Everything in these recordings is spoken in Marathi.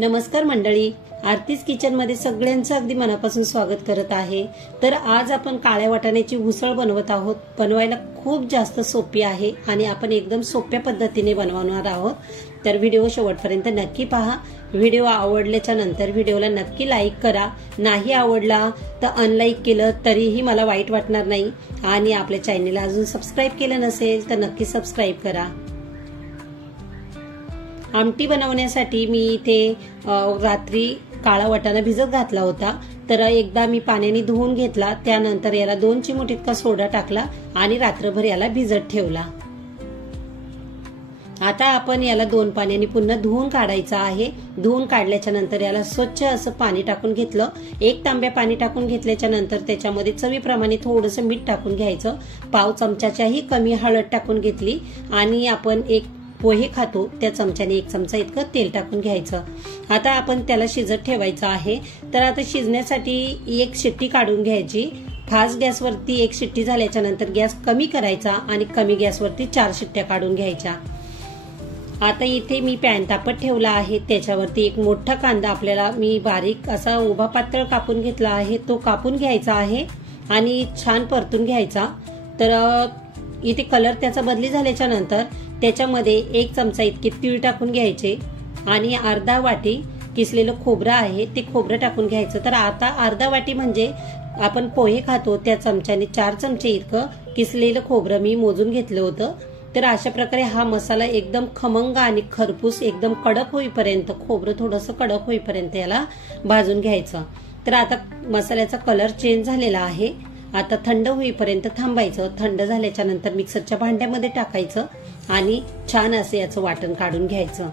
नमस्कार मंडळी, आरतीच किचन मध्ये सगळ्यांचं अगदी मनापासून स्वागत करत आहे। तर आज आपण काळ्या वाटाण्याची उसळ बनवत आहोत। बनवायला खूप जास्त सोपी आहे आणि आपण एकदम सोप्या पद्धतीने बनवणार आहोत। तर व्हिडिओ शेवटपर्यंत नक्की पहा। व्हिडिओ आवडल्याच्या नंतर व्हिडिओला नक्की लाईक करा। नाही आवडला तर अनलाईक केलं तरीही मला वाईट वाटणार नाही। आणि आपल्या चॅनलला अजून सबस्क्राईब केलं नसेल तर नक्की सबस्क्राईब करा। आमटी बनवण्यासाठी मी इथे रात्री काळा वाटाणा भिजत घातला होता। तर एकदा मी पाण्याने धुवून घेतला, त्यानंतर याला 2 चिमूट इतका सोडा टाकला आणि रात्रभर याला भिजत ठेवला। आता आपण याला 2 पाण्याने पुन्हा धुवून काढायचा आहे। धुवून काढल्याच्या नंतर याला स्वच्छ असं पाणी टाकून घेतलं। 1 तांब्या पाणी टाकून घेतल्याच्या नंतर त्याच्यामध्ये चवीप्रमाणे थोडंसं मीठ टाकून घ्यायचं। पाव चमचाच्याही कमी हळद टाकून घेतली आणि आपण एक पोहे खातो त्या चमच्याने 1 चमचा इतकं तेल टाकून घ्यायचं। आता आपण त्याला शिजत ठेवायचं आहे। तर आता शिजण्यासाठी 1 शिट्टी काढून घ्यायची। फास्ट गॅसवरती 1 शिट्टी झाल्याच्या नंतर गॅस कमी करायचा आणि कमी गॅसवरती 4 शिट्ट्या काढून घ्यायच्या। आता इथे मी पॅन तापत ठेवला आहे, त्याच्यावरती 1 मोठा कांदा आपल्याला मी बारीक असा उभा पातळ कापून घेतला आहे, तो कापून घ्यायचा आहे आणि छान परतून घ्यायचा। तर इथे कलर त्याचा बदली झाल्याच्या नंतर त्याच्यामध्ये 1 चमचा इतके तीळ टाकून घ्यायचे आणि अर्धा वाटी किसलेलं खोबरं आहे ते खोबरं टाकून घ्यायचं। तर आता अर्धा वाटी म्हणजे आपण पोहे खातो त्या चमच्याने 4 चमचे इतकं किसलेलं खोबरं मी मोजून घेतलं होतं। तर अशा प्रकारे हा मसाला एकदम खमंग आणि खरपूस एकदम कडक होईपर्यंत, खोबरं थोडंसं कडक होईपर्यंत याला भाजून घ्यायचं। तर आता मसाल्याचा कलर चेंज झालेला आहे। आता थंड होईपर्यंत थांबायचं। थंड झाल्याच्या नंतर मिक्सरच्या भांड्यामध्ये टाकायचं आणि छान असं याचं वाटण काढून घ्यायचं।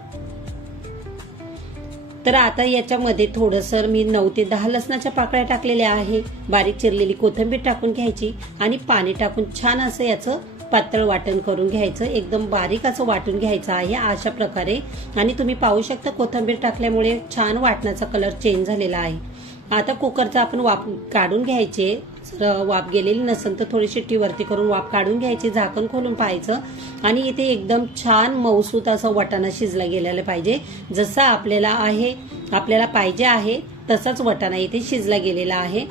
तर आता याच्यामध्ये थोडंसं मी 9 ते 10 लसणाच्या पाकळ्या टाकलेल्या आहे। बारीक चिरलेली कोथिंबीर टाकून घ्यायची आणि पाणी टाकून छान असं याचं पातळ वाटण करून घ्यायचं। एकदम बारीक असं वाटून घ्यायचं आहे अशा प्रकारे। आणि तुम्ही पाहू शकता कोथिंबीर टाकल्यामुळे छान वाटणाचा कलर चेंज झालेला आहे। आता कुकरचा आपण वाफ काढून घ्यायचे। जर वाफ गेलेली नसेल तर थोडी शिट्टी वरती करून वाफ काढून घ्यायची, झाकण खोलून पाहायचं आणि इथे एकदम छान मऊसूत असा वाटाणा शिजला गेलेला पाहिजे। जसा आपल्याला पाहिजे आहे तसाच वाटाणा इथे शिजला गेलेला आहे।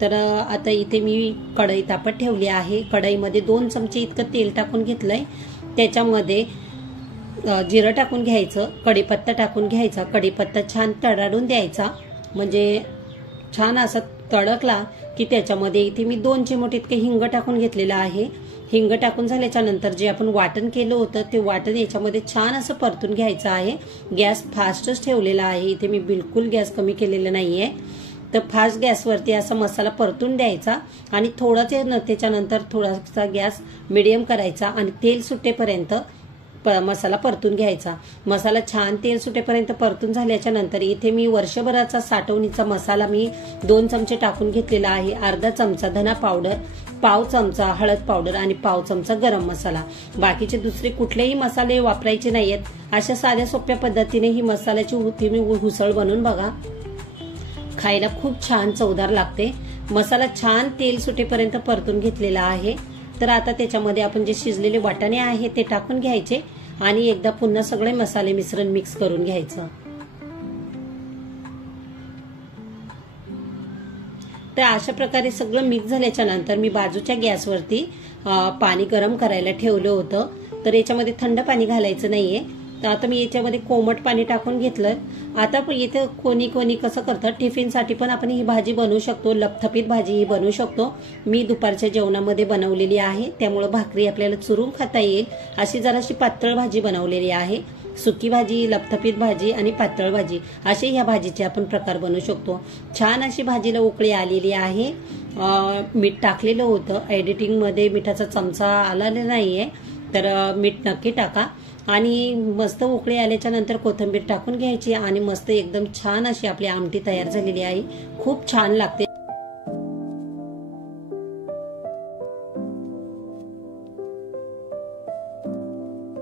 तर आता इथे मी कढई तापत ठेवली आहे। कढईमध्ये 2 चमचे इतकं तेल टाकून घेतलंय। त्याच्यामध्ये जिरं टाकून घ्यायचं, कढीपत्ता टाकून घ्यायचा। कढीपत्ता छान तडाडून द्यायचा, म्हणजे छान असा तडकला की त्याच्यामध्ये इथे मी 2 चिमूट इतके हिंग टाकून घेतलेलं आहे। हिंग टाकून झाल्याच्या नंतर जे आपण वाटण केलं होतं ते वाटण याच्यामध्ये छान असं परतून घ्यायचं आहे। गॅस फास्टच ठेवलेला आहे, इथे मी बिलकुल गॅस कमी केलेला नाहीये। तर फास्ट गॅसवरती असा मसाला परतून द्यायचा आणि त्याच्या नंतर थोडासा गॅस मिडियम करायचा आणि तेल सुटेपर्यंत मसाला परतून घ्यायचा। मसाला छान तेल सुटेपर्यंत परतून झाल्याच्या नंतर इथे मी वर्षभराचा साठवणीचा मसाला मी 2 चमचे टाकून घेतलेला आहे। अर्धा चमचा धना पावडर, पाव चमचा हळद पावडर आणि पाव चमचा गरम मसाला। बाकीचे दुसरे कुठलेही मसाले वापरायचे नाहीयेत। अशा साध्या सोप्या पद्धतीने ही मसाल्याची तुम्ही उसळ बनवून बघा, खायला खूप छान चवदार लागते। मसाला छान तेल सुटेपर्यंत परतून घेतलेला आहे। तर आता त्याच्यामध्ये आपण जे शिजलेले वाटाणे आहे ते टाकून घ्यायचे आणि एकदा पुन्हा सगळे मसाले मिश्रण मिक्स करून घ्यायचं। तर अशा प्रकारे सगळं मिक्स झाल्याच्या नंतर मी बाजूच्या गॅसवरती पाणी गरम करायला ठेवलं होतं। तर याच्यामध्ये थंड पाणी घालायचं नाहीये। तर आता मी याच्यामध्ये कोमट पाणी टाकून घेतलं। आता इथे कोणी कसं करतं, टिफिनसाठी पण आपण ही भाजी बनवू शकतो, लपथपीत भाजी ही बनवू शकतो। मी दुपारच्या जेवणामध्ये बनवलेली आहे, त्यामुळे भाकरी आपल्याला चुरून खाता येईल अशी जराशी पातळ भाजी बनवलेली आहे। सुकी भाजी, लपथपीत भाजी आणि पातळ भाजी असे ह्या भाजीचे आपण प्रकार बनवू शकतो। छान अशी भाजीला उकळी आलेली आहे। मीठ टाकलेलं होतं, एडिटिंग मध्ये मिठाचा चमचा आलेला नाहीये, तर मीठ नक्की टाका। आणि मस्त उकळी आल्याच्या नंतर कोथिंबीर टाकून घ्यायची आणि मस्त एकदम छान अशी आपली आमटी तयार झालेली आहे। खूप छान लागते।